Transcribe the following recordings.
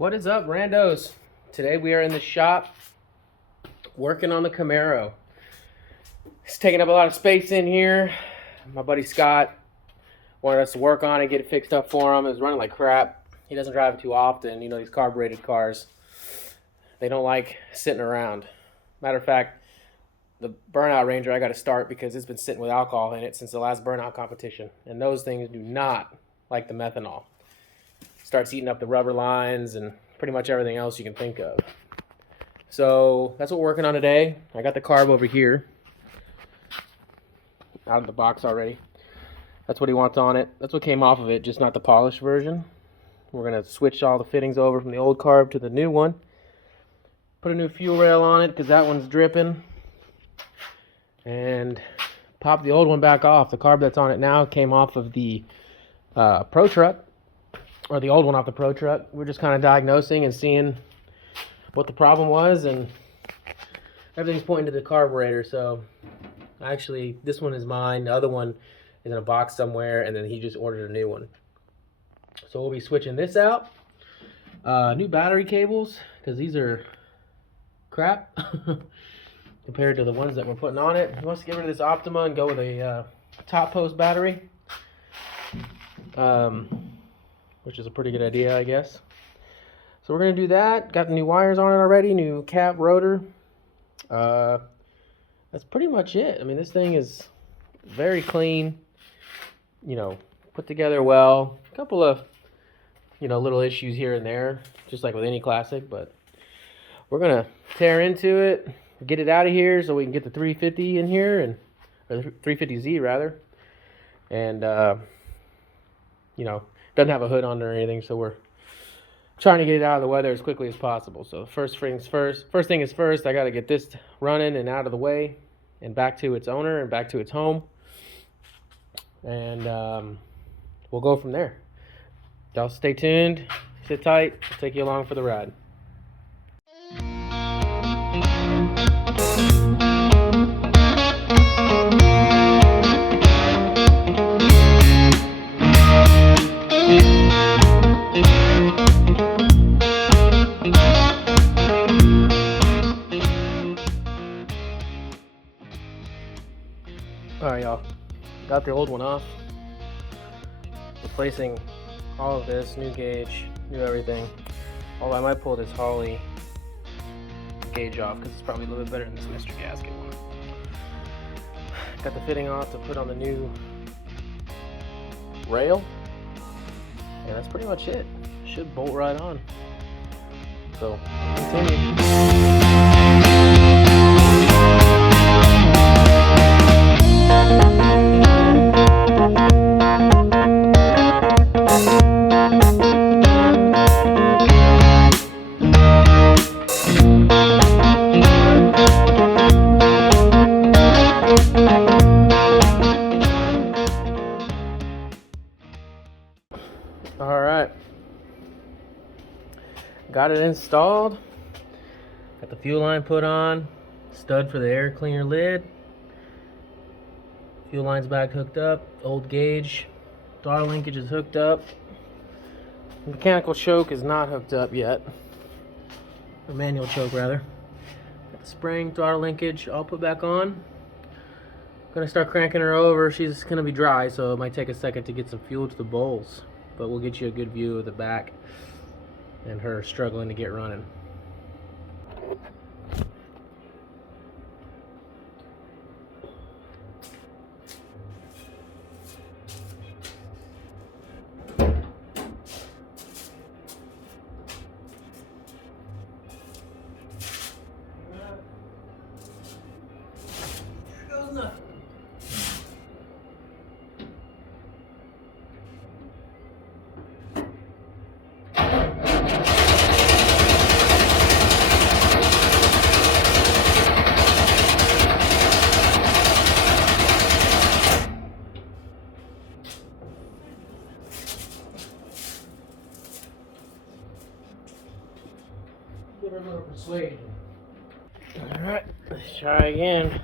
What is up, randos? Today we are in the shop working on the Camaro. It's taking up a lot of space in here. My buddy Scott wanted us to work on it, get it fixed up for him. It was running like crap. He doesn't drive it too often. You know, these carbureted cars, they don't like sitting around. Matter of fact, the Burnout Ranger I got to start because it's been sitting with alcohol in it since the last burnout competition. And those things do not like the methanol. Starts eating up the rubber lines and pretty much everything else you can think of. So that's what we're working on today. I got the carb over here out of the box already. That's what he wants on it. That's what came off of it, just not the polished version. We're going to switch all the fittings over from the old carb to the new one. Put a new fuel rail on it because that one's dripping. And pop the old one back off. The carb that's on it now came off of the Pro Truck. Or the old one off the Pro Truck. We're just kind of diagnosing and seeing what the problem was, and everything's pointing to the carburetor. So actually this one is mine, the other one is in a box somewhere, and then he just ordered a new one. So we'll be switching this out. New battery cables, because these are crap compared to the ones that we're putting on it. He wants to get rid of this Optima and go with a top post battery. Which is a pretty good idea, I guess. So we're going to do that. Got the new wires on it already, new cap, rotor. That's pretty much it. I mean, this thing is very clean, you know, put together well. A couple of, you know, little issues here and there, just like with any classic, but we're going to tear into it, get it out of here so we can get the 350 in here, and or the 350Z rather. And, you know, doesn't have a hood on it or anything, so we're trying to get it out of the weather as quickly as possible. So first thing is first, I got to get this running and out of the way and back to its owner and back to its home. And we'll go from there. Y'all stay tuned, sit tight, I'll take you along for the ride. Alright, y'all, got the old one off, replacing all of this, new gauge, new everything. Although I might pull this Holley gauge off because it's probably a little bit better than this Mr. Gasket one. Got the fitting off to put on the new rail, and that's pretty much it. Should bolt right on. So, continue. Alright, got it installed, got the fuel line put on, stud for the air cleaner lid, fuel line's back hooked up, old gauge, throttle linkage is hooked up, mechanical choke is not hooked up yet, or manual choke rather. Got the spring, throttle linkage all put back on. Gonna start cranking her over. She's gonna be dry, so it might take a second to get some fuel to the bowls. But we'll get you a good view of the back and her struggling to get running. There goes nothing. Give her a little persuasion. Alright, let's try again.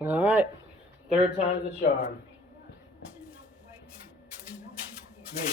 Alright, third third time's the charm. Maybe.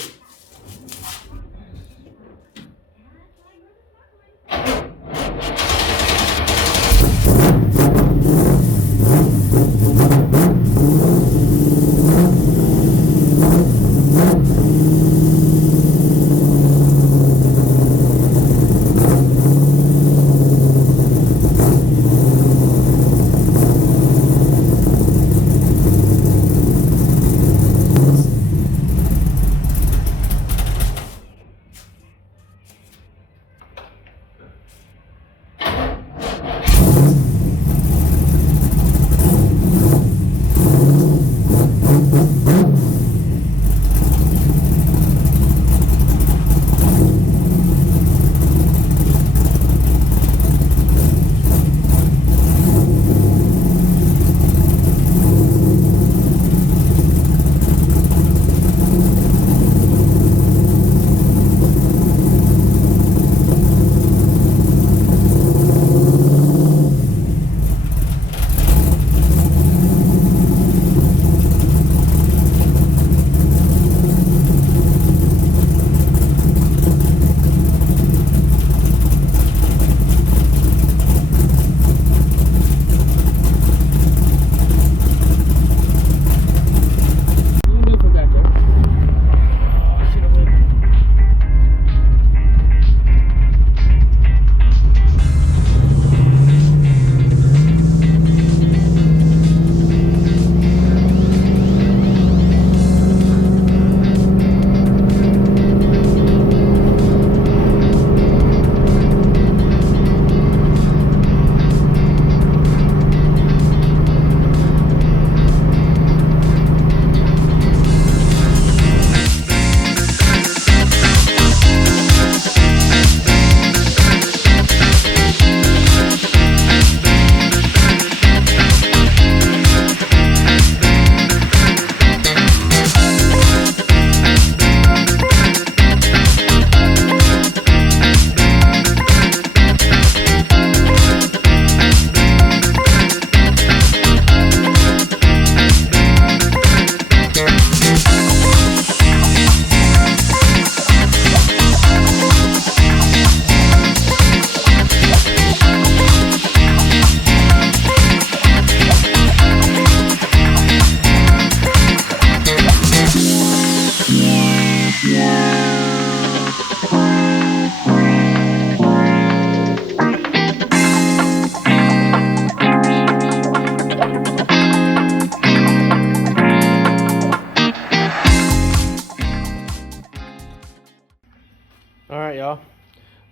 Alright, y'all.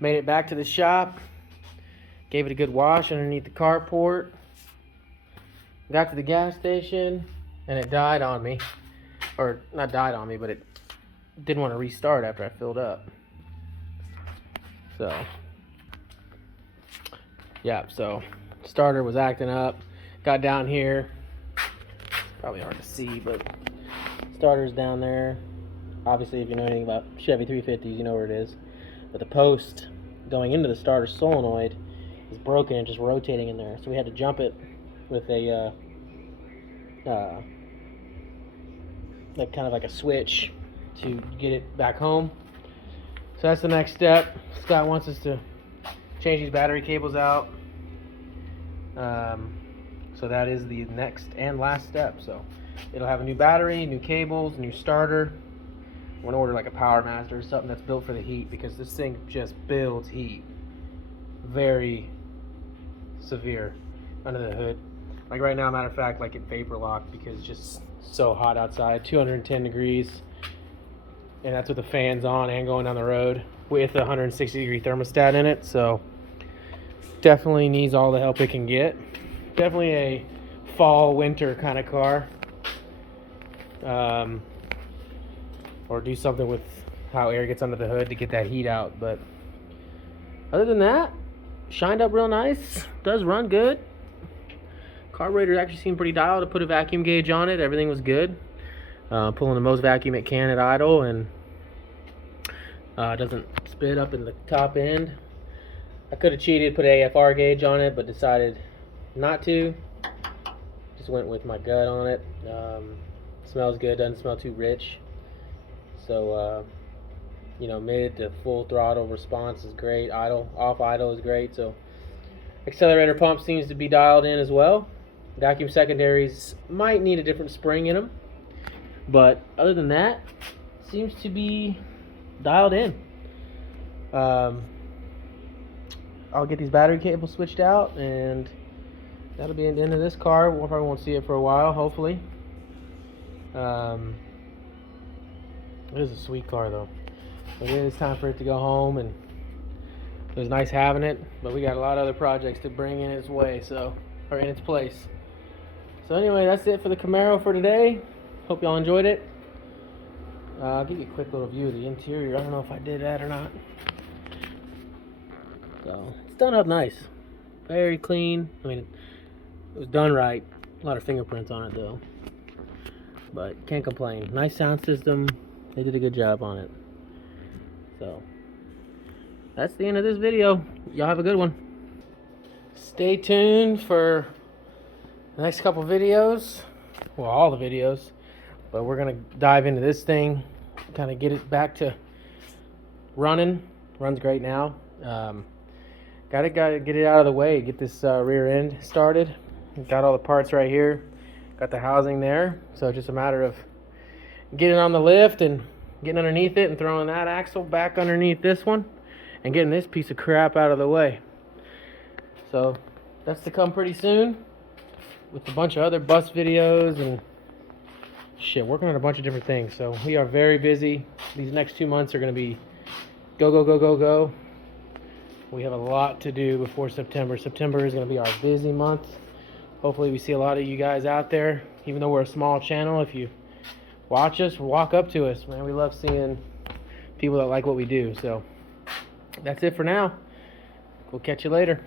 Made it back to the shop. Gave it a good wash underneath the carport. Got to the gas station and it died on me. Or not died on me, but it didn't want to restart after I filled up. So yeah, so starter was acting up. Got down here. Probably hard to see, but starter's down there. Obviously, if you know anything about Chevy 350s, you know where it is. But the post going into the starter solenoid is broken and just rotating in there. So we had to jump it with a like kind of like a switch to get it back home. So that's the next step. Scott wants us to change these battery cables out. So that is the next and last step. So it'll have a new battery, new cables, new starter. I'm gonna order like a Power Master or something that's built for the heat, because this thing just builds heat very severe under the hood. Like right now, matter of fact, like it vapor locked because it's just so hot outside, 210 degrees, and that's with the fans on and going down the road with a 160 degree thermostat in it. So definitely needs all the help it can get. Definitely a fall winter kind of car. Or do something with how air gets under the hood to get that heat out. But other than that, shined up real nice. Does run good. Carburetor actually seemed pretty dialed. I put a vacuum gauge on it. Everything was good. Pulling the most vacuum it can at idle, and doesn't spit up in the top end. I could have cheated, put an AFR gauge on it, but decided not to. Just went with my gut on it. Smells good, doesn't smell too rich. So, you know, mid to full throttle response is great. Off idle is great. So, accelerator pump seems to be dialed in as well. Vacuum secondaries might need a different spring in them, but other than that, seems to be dialed in. I'll get these battery cables switched out, and that'll be the end of this car. We probably won't see it for a while, hopefully. It is a sweet car though. But it is time for it to go home, and it was nice having it, but we got a lot of other projects to bring in its way, or in its place. So anyway, that's it for the Camaro for today. Hope y'all enjoyed it. I'll give you a quick little view of the interior. I don't know if I did that or not. So it's done up nice, very clean. I mean, it was done right. A lot of fingerprints on it though, but can't complain. Nice sound system. They did a good job on it. So that's the end of this video. Y'all have a good one. Stay tuned for the next couple videos. Well, all the videos. But we're going to dive into this thing. Kind of get it back to running. Runs great now. Gotta get it out of the way. Get this rear end started. Got all the parts right here. Got the housing there. So it's just a matter of getting on the lift and getting underneath it and throwing that axle back underneath this one and getting this piece of crap out of the way. So that's to come pretty soon with a bunch of other bus videos and shit, working on a bunch of different things. So we are very busy. These next 2 months are going to be go, go, go, go, go. We have a lot to do before September. September is going to be our busy month. Hopefully we see a lot of you guys out there, even though we're a small channel. If you watch us, walk up to us, man. We love seeing people that like what we do. So that's it for now. We'll catch you later.